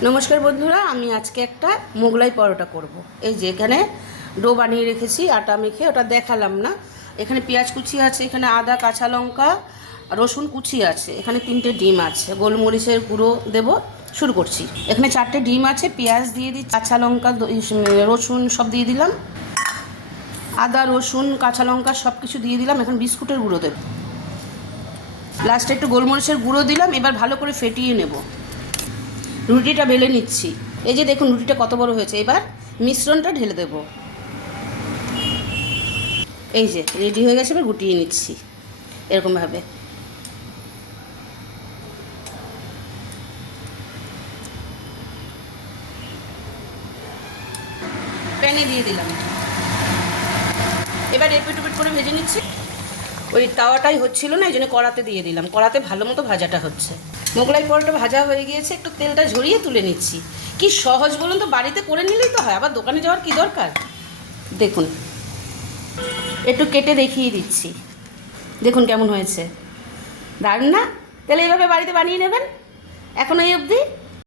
নমস্কার বন্ধুরা, আমি আজকে একটা মোগলাই পরোটা করব। এই যে এখানে ডো বানিয়ে রেখেছি আটা মেখে, ওটা দেখালাম না। এখানে পেঁয়াজ কুচি আছে, এখানে আদা, কাঁচা লঙ্কা, রসুন কুচি আছে, এখানে 3টে ডিম আছে, গোলমরিচের গুঁড়ো দেব। শুরু করছি। এখানে 4টে ডিম আছে, পেঁয়াজ দিয়ে দিই, কাঁচা লঙ্কা, রসুন সব দিয়ে দিলাম, আদা রসুন কাঁচা লঙ্কা সব কিছু দিয়ে দিলাম। এখন বিস্কুটের গুঁড়ো দেব, লাস্টে একটু গোলমরিচের গুঁড়ো দিলাম। এবার ভালো করে ফেটিয়ে নেব। রুটিটা বেলে নিচ্ছি। এই যে দেখুন রুটিটা কত বড় হয়েছে। এবার মিশ্রণটা ঢেলে দেব। এই যে রেডি হয়ে গেছে, এবার গুটিয়ে নিচ্ছি এরকমভাবে। প্যানে দিয়ে দিলাম। এবার এপিট ওপিট করে ভেজে নিচ্ছি। ওই তাওয়াটাই হচ্ছিল না, এই জন্য কড়াতে দিয়ে দিলাম। কড়াতে ভালো মতো ভাজাটা হচ্ছে। মোগলাই পরোটা ভাজা হয়ে গিয়েছে, একটু তেলটা ঝরিয়ে তুলে নিচ্ছি। কি সহজ বলুন তো, বাড়িতে করে নিলেই তো হয়, আবার দোকানে যাওয়ার কি দরকার। দেখুন একটু কেটে দেখিয়ে দিচ্ছি, দেখুন কেমন হয়েছে। দারুণ না? তাহলে এইভাবে বাড়িতে বানিয়ে নেবেন। এখন এই অবধি